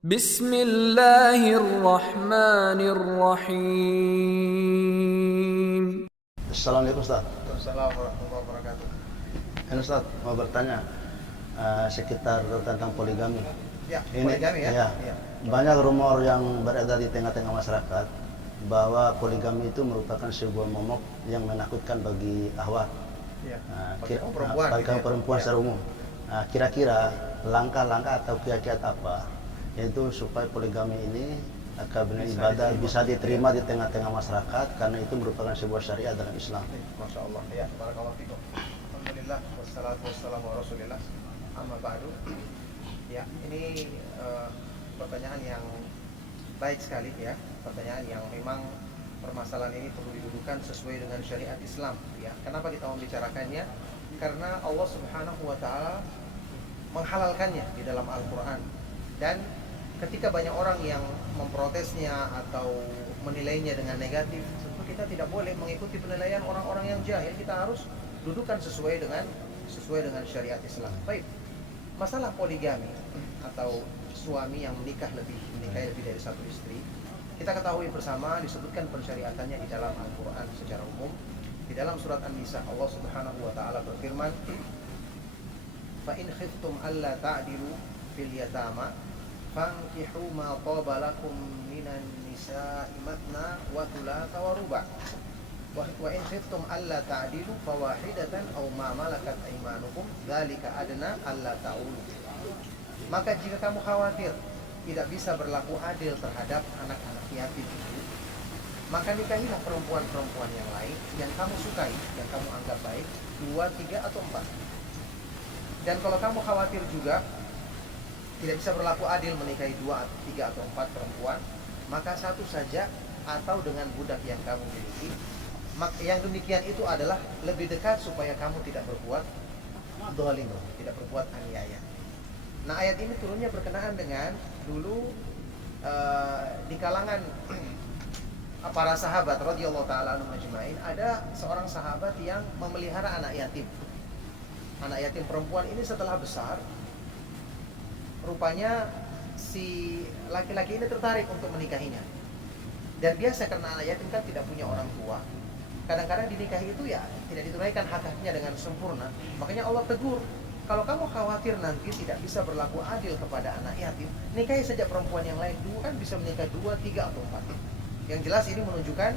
Bismillahirrahmanirrahim. Assalamualaikum Ustaz. Assalamualaikum warahmatullahi wabarakatuh. Ustaz mau bertanya sekitar tentang poligami. Ya, poligami ya. Ya. Banyak rumor yang beredar di tengah-tengah masyarakat bahwa poligami itu merupakan sebuah momok yang menakutkan bagi ahwat. Ya. Bagi Perempuan perempuan ya. secara umum. Kira-kira langkah-langkah atau kiat-kiat apa yaitu supaya poligami ini benar ibadah bisa diterima di tengah-tengah masyarakat karena itu merupakan sebuah syariat dalam Islam. Masya Allah ya. Barakallahu fikum. Alhamdulillah wassalatu wassalamu ala Rasulillah. Amma ba'du. Ya, ini pertanyaan yang baik sekali ya. Pertanyaan yang memang permasalahan ini perlu didudukan sesuai dengan syariat Islam ya. Kenapa kita membicarakannya? Karena Allah Subhanahu wa taala menghalalkannya di dalam Al-Qur'an. Dan ketika banyak orang yang memprotesnya atau menilainya dengan negatif, tentu kita tidak boleh mengikuti penilaian orang-orang yang jahil. Kita harus dudukan sesuai dengan syariat Islam. Baik. Masalah poligami atau suami yang menikahi lebih dari satu istri, kita ketahui bersama disebutkan pensyariatannya di dalam Al-Qur'an secara umum. Di dalam surat An-Nisa Allah Subhanahu wa taala berfirman, "Fa in khiftum alla ta'dilu fil yatama fankihu ma taba lakum minan nisa'i matna wa thulatha wa ruba'. Wa in khiftum alla ta'dilu fawahidatan aw ma malakat aymanukum dzalika adna alla ta'ulu." Maka jika kamu khawatir tidak bisa berlaku adil terhadap anak-anak yatim itu, maka nikahilah perempuan-perempuan yang lain yang kamu sukai, yang kamu anggap baik, 2, 3 atau 4. Dan kalau kamu khawatir juga tidak bisa berlaku adil menikahi 2, 3 atau 4 perempuan, maka satu saja atau dengan budak yang kamu miliki. Yang demikian itu adalah lebih dekat supaya kamu tidak berbuat zalim, tidak berbuat aniaya. Nah, ayat ini turunnya berkenaan dengan dulu di kalangan para sahabat radhiyallahu taala anhum ajmain, ada seorang sahabat yang memelihara anak yatim. Anak yatim perempuan ini setelah besar, rupanya si laki-laki ini tertarik untuk menikahinya. Dan biasa karena anak yatim kan tidak punya orang tua, kadang-kadang dinikahi itu ya tidak ditunaikan hak-haknya dengan sempurna. Makanya Allah tegur, kalau kamu khawatir nanti tidak bisa berlaku adil kepada anak yatim, nikahi saja perempuan yang lain. Dulu kan bisa menikah 2, 3 atau 4. Yang jelas ini menunjukkan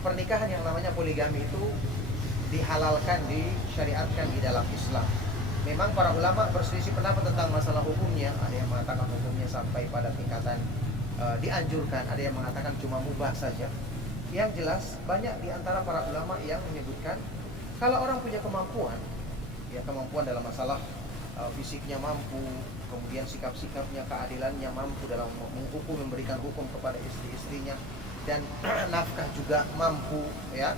pernikahan yang namanya poligami itu dihalalkan, disyariatkan di dalam Islam. Memang para ulama berselisih pendapat tentang masalah hukumnya. Ada yang mengatakan hukumnya sampai pada tingkatan dianjurkan, ada yang mengatakan cuma mubah saja. Yang jelas banyak di antara para ulama yang menyebutkan kalau orang punya kemampuan, ya kemampuan dalam masalah fisiknya mampu, kemudian sikap-sikapnya, keadilannya mampu dalam menghukum, memberikan hukum kepada istri-istrinya, dan nafkah juga mampu, ya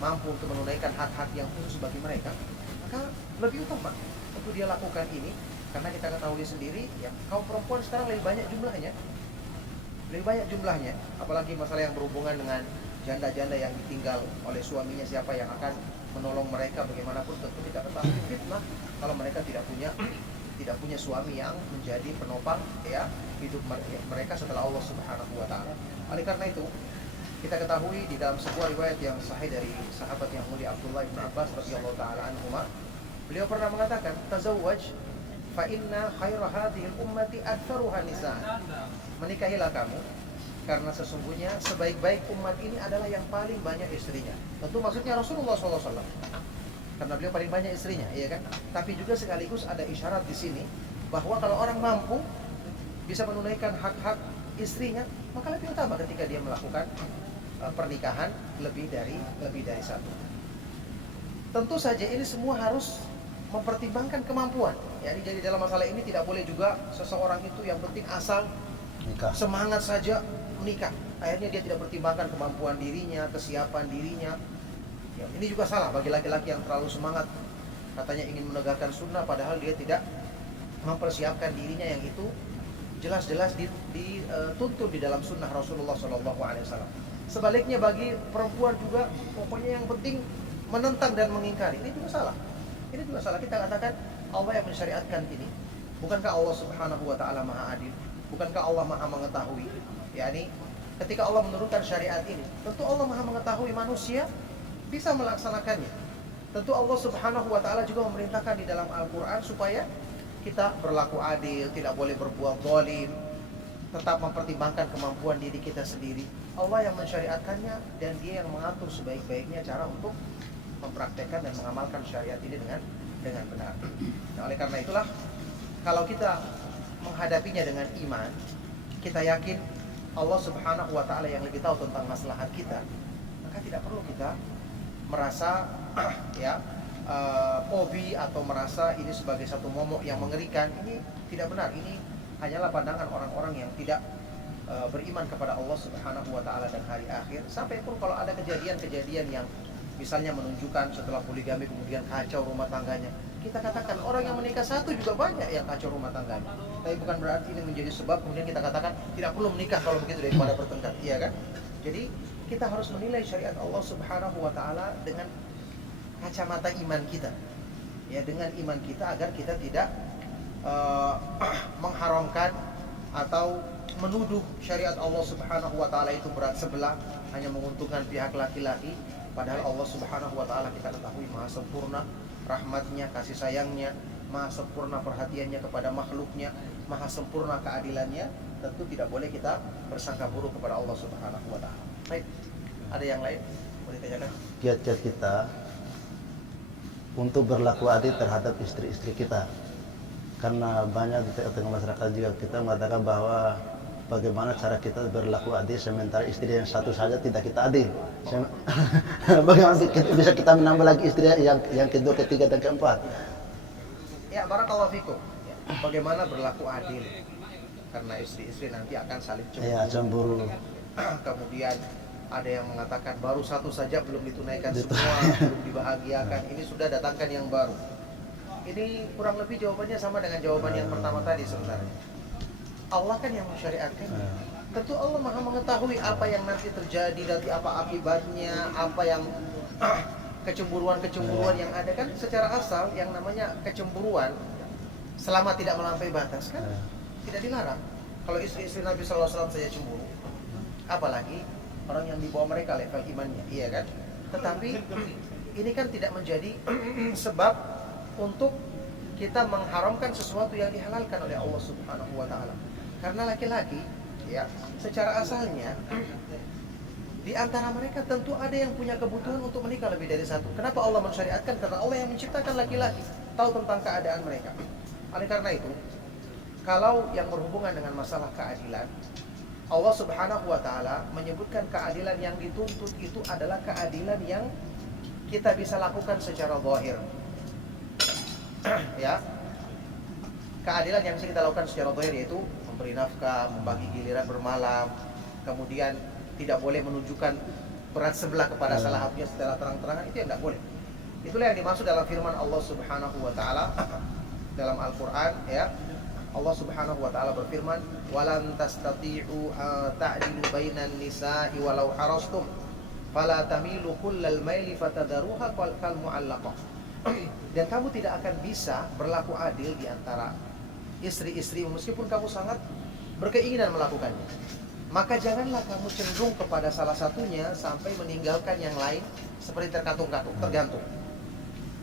mampu untuk menunaikan hak-hak yang khusus bagi mereka, maka lebih utama untuk dia lakukan ini. Karena kita ketahui sendiri ya, kaum perempuan sekarang lebih banyak jumlahnya, apalagi masalah yang berhubungan dengan janda-janda yang ditinggal oleh suaminya, siapa yang akan menolong mereka. Bagaimanapun tentu kita ketahui fitnah kalau mereka tidak punya suami yang menjadi penopang ya hidup mereka setelah Allah Subhanahu wa taala. Oleh karena itu, kita ketahui di dalam sebuah riwayat yang sahih dari sahabat yang mulia Abdullah bin Abbas radhiyallahu taala anhuma, beliau pernah mengatakan, "Tazawwaj fa inna khaira hadhil ummati aktsaruha nisa." Menikahilah kamu karena sesungguhnya sebaik-baik umat ini adalah yang paling banyak istrinya. Tentu maksudnya Rasulullah SAW, karena beliau paling banyak istrinya, iya kan? Tapi juga sekaligus ada isyarat di sini bahwa kalau orang mampu bisa menunaikan hak-hak istrinya, maka lebih utama ketika dia melakukan pernikahan lebih dari satu. Tentu saja ini semua harus mempertimbangkan kemampuan. Jadi dalam masalah ini tidak boleh juga seseorang itu yang penting asal nikah, semangat saja menikah. Akhirnya dia tidak pertimbangkan kemampuan dirinya, kesiapan dirinya. Ya, ini juga salah bagi laki-laki yang terlalu semangat, katanya ingin menegakkan sunnah, padahal dia tidak mempersiapkan dirinya yang itu jelas-jelas dituntun di dalam sunnah Rasulullah SAW. Sebaliknya bagi perempuan juga, pokoknya yang penting menentang dan mengingkari. Ini juga salah. Kita katakan Allah yang mensyariatkan ini, Bukankah Allah Subhanahu wa taala Maha Adil? Bukankah Allah Maha mengetahui? Yani ketika Allah menurunkan syariat ini, tentu Allah Maha mengetahui manusia bisa melaksanakannya. Tentu Allah Subhanahu wa taala juga memerintahkan di dalam Al-Qur'an supaya kita berlaku adil, tidak boleh berbuat zalim, tetap mempertimbangkan kemampuan diri kita sendiri. Allah yang mensyariatkannya dan Dia yang mengatur sebaik-baiknya cara untuk mempraktekkan dan mengamalkan syariat ini dengan benar. Nah, oleh karena itulah kalau kita menghadapinya dengan iman, kita yakin Allah Subhanahu wa taala yang lebih tahu tentang maslahat kita, maka tidak perlu kita merasa fobi atau merasa ini sebagai satu momok yang mengerikan. Ini tidak benar. Ini hanyalah pandangan orang-orang yang tidak beriman kepada Allah Subhanahu wa taala dan hari akhir. Sampai pun kalau ada kejadian-kejadian yang misalnya menunjukkan setelah poligami kemudian kacau rumah tangganya, kita katakan orang yang menikah satu juga banyak yang kacau rumah tangganya. Tapi bukan berarti ini menjadi sebab kemudian kita katakan tidak perlu menikah kalau begitu daripada bertengkar. Iya kan? Jadi kita harus menilai syariat Allah Subhanahu wa taala dengan kacamata iman kita. Ya, dengan iman kita agar kita tidak mengharamkan atau menuduh syariat Allah Subhanahu wa taala itu berat sebelah, hanya menguntungkan pihak laki-laki, padahal Allah Subhanahu wa taala kita ketahui Maha sempurna rahmatnya, kasih sayangnya, Maha sempurna perhatiannya kepada makhluknya, Maha sempurna keadilannya. Tentu tidak boleh kita bersangka buruk kepada Allah Subhanahu wa taala. Baik. Ada yang lain? Boleh ditanyakan? Kiat-kiat kita untuk berlaku adil terhadap istri-istri kita. Karena banyak di tengah masyarakat juga kita mengatakan bahwa bagaimana cara kita berlaku adil sementara istri yang satu saja tidak kita adil. Bagaimana bisa kita menambah lagi istri yang kedua, ketiga, dan keempat? Ya, barakallahu fikum. Ya, bagaimana berlaku adil? Karena istri-istri nanti akan saling cemburu. Ya, cemburu. Kemudian ada yang mengatakan baru satu saja belum ditunaikan semua, belum dibahagiakan. Ini sudah datangkan yang baru. Ini kurang lebih jawabannya sama dengan jawaban yang pertama tadi sebenarnya. Allah kan yang mensyariatkan. Tentu Allah Maha mengetahui apa yang nanti terjadi, nanti apa akibatnya, apa yang kecemburuan-kecemburuan yang ada kan secara asal yang namanya kecemburuan selama tidak melampaui batas kan tidak dilarang. Kalau istri-istri Nabi SAW saja cemburu, apalagi orang yang di bawah mereka level imannya, iya kan? Tetapi ini kan tidak menjadi sebab untuk kita mengharamkan sesuatu yang dihalalkan oleh Allah Subhanahu wa taala. Karena laki-laki ya, secara asalnya di antara mereka tentu ada yang punya kebutuhan untuk menikah lebih dari satu. Kenapa Allah mensyariatkan? Karena Allah yang menciptakan laki-laki, tahu tentang keadaan mereka. Oleh karena itu, kalau yang berhubungan dengan masalah keadilan, Allah Subhanahu wa taala menyebutkan keadilan yang dituntut itu adalah keadilan yang kita bisa lakukan secara zahir. Ya, keadilan yang bisa kita lakukan secara zahir yaitu memberi nafkah, membagi giliran bermalam, kemudian tidak boleh menunjukkan berat sebelah kepada salah satunya secara terang-terangan, itu yang tidak boleh. Itulah yang dimaksud dalam firman Allah Subhanahu wa taala dalam Al-Qur'an, ya. Allah Subhanahu wa taala berfirman, "Walan tastati'u ta'dilu bainan nisa'i walau harastum, fala tamilu kullal maili fatadharuha kal mu'allaqah." Dan kamu tidak akan bisa berlaku adil di antara istri-istri meskipun kamu sangat berkeinginan melakukannya. Maka janganlah kamu cenderung kepada salah satunya sampai meninggalkan yang lain seperti terkatung-katung, tergantung.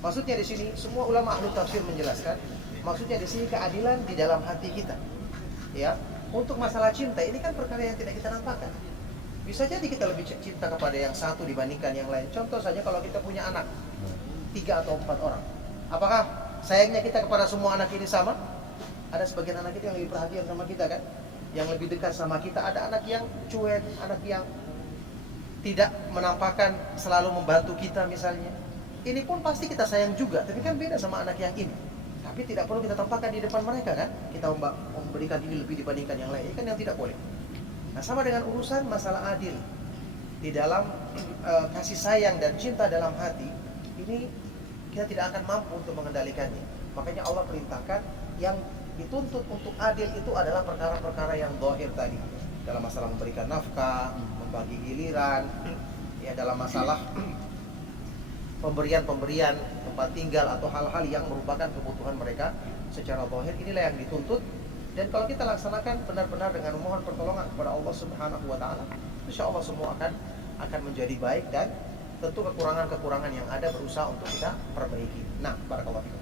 Maksudnya di sini semua ulama ahli tafsir menjelaskan, maksudnya di sini keadilan di dalam hati kita. Ya, untuk masalah cinta ini kan perkara yang tidak kita nampakkan. Bisa jadi kita lebih cinta kepada yang satu dibandingkan yang lain. Contoh saja kalau kita punya anak 3 atau 4 orang. Apakah sayangnya kita kepada semua anak ini sama? Ada sebagian anak kita yang lebih perhatian sama kita kan? Yang lebih dekat sama kita. Ada anak yang cuek, anak yang tidak menampakkan selalu membantu kita misalnya. Ini pun pasti kita sayang juga, tapi kan beda sama anak yang ini. Tapi tidak perlu kita tampakkan di depan mereka kan? Kita memberikan ini lebih dibandingkan yang lain. Ini kan yang tidak boleh. Nah, sama dengan urusan masalah adil. Di dalam kasih sayang dan cinta dalam hati, ini kita tidak akan mampu untuk mengendalikannya. Makanya Allah perintahkan yang dituntut untuk adil itu adalah perkara-perkara yang zahir tadi. Dalam masalah memberikan nafkah, membagi giliran, ya dalam masalah pemberian tempat tinggal atau hal-hal yang merupakan kebutuhan mereka secara zahir, inilah yang dituntut. Dan kalau kita laksanakan benar-benar dengan memohon pertolongan kepada Allah Subhanahu wa taala, insya Allah semua akan menjadi baik, dan tentu kekurangan-kekurangan yang ada berusaha untuk kita perbaiki. Nah, barakallahu fikum.